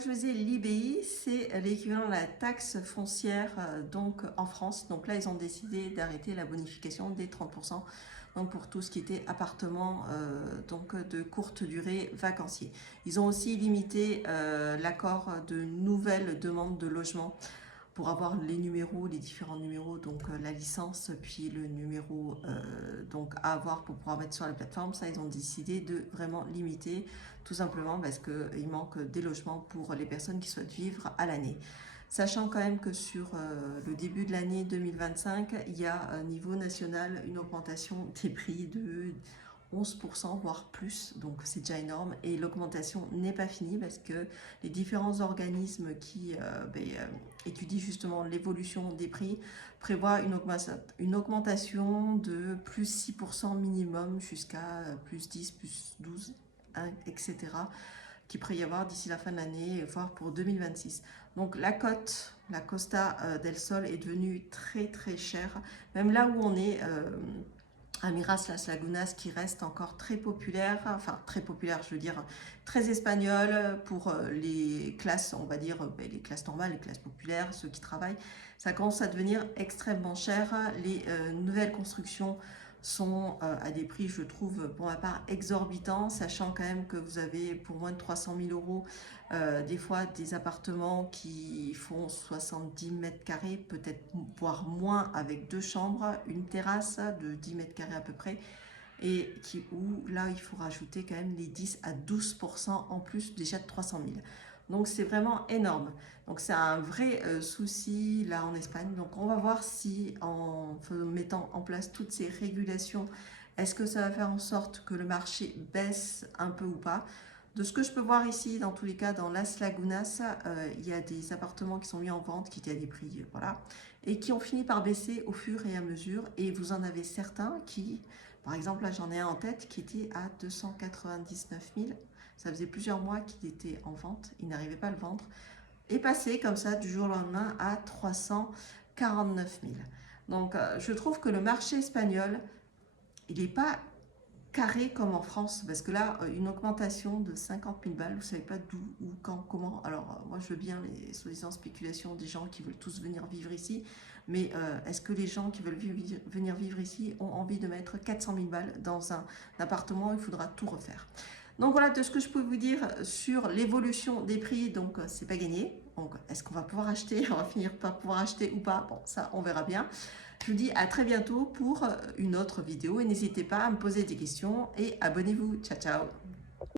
Je faisais l'IBI, c'est l'équivalent de la taxe foncière donc en France. Donc là, ils ont décidé d'arrêter la bonification des 30%, donc pour tout ce qui était appartement donc de courte durée vacancier. Ils ont aussi limité l'accord de nouvelles demandes de logement pour avoir les numéros, les différents numéros, donc la licence, puis le numéro donc à avoir pour pouvoir mettre sur la plateforme. Ça, ils ont décidé de vraiment limiter, tout simplement parce qu'il manque des logements pour les personnes qui souhaitent vivre à l'année. Sachant quand même que sur le début de l'année 2025, il y a à niveau national une augmentation des prix de 11%, voire plus, donc c'est déjà énorme. Et l'augmentation n'est pas finie parce que les différents organismes qui étudient justement l'évolution des prix prévoient une augmentation de plus 6% minimum jusqu'à plus 10, plus 12, etc. qui pourrait y avoir d'ici la fin de l'année, voire pour 2026. Donc la cote, la Costa del Sol est devenue très très chère, même là où on est à Miras Las Lagunas, qui reste encore très populaire, enfin très populaire, je veux dire très espagnol pour les classes, on va dire les classes normales, les classes populaires, ceux qui travaillent. Ça commence à devenir extrêmement cher. Les nouvelles constructions sont à des prix, je trouve, pour ma part, exorbitants, sachant quand même que vous avez pour moins de 300 000 euros des fois des appartements qui font 70 mètres carrés, peut-être voire moins, avec deux chambres, une terrasse de 10 mètres carrés à peu près, et où là il faut rajouter quand même les 10 à 12% en plus déjà de 300 000. Donc c'est vraiment énorme. Donc c'est un vrai souci là en Espagne. Donc on va voir si en mettant en place toutes ces régulations, est-ce que ça va faire en sorte que le marché baisse un peu ou pas. De ce que je peux voir ici, dans tous les cas, dans Las Lagunas, il y a des appartements qui sont mis en vente, qui étaient à des prix, voilà, et qui ont fini par baisser au fur et à mesure. Et vous en avez certains qui, par exemple, là j'en ai un en tête, qui était à 299 000. Ça faisait plusieurs mois qu'il était en vente, il n'arrivait pas à le vendre. Et passé comme ça du jour au lendemain à 349 000. Donc je trouve que le marché espagnol, il n'est pas carré comme en France, parce que là, une augmentation de 50 000 balles, vous ne savez pas d'où, où, quand, comment. Alors, moi, je veux bien les soi-disant spéculations des gens qui veulent tous venir vivre ici, mais est-ce que les gens qui veulent venir vivre ici ont envie de mettre 400 000 balles dans un appartement où il faudra tout refaire? Donc voilà de ce que je peux vous dire sur l'évolution des prix. Donc c'est pas gagné. Donc est-ce qu'on va pouvoir acheter? On va finir par pouvoir acheter ou pas? Bon, ça on verra bien. Je vous dis à très bientôt pour une autre vidéo et n'hésitez pas à me poser des questions et abonnez-vous. Ciao ciao.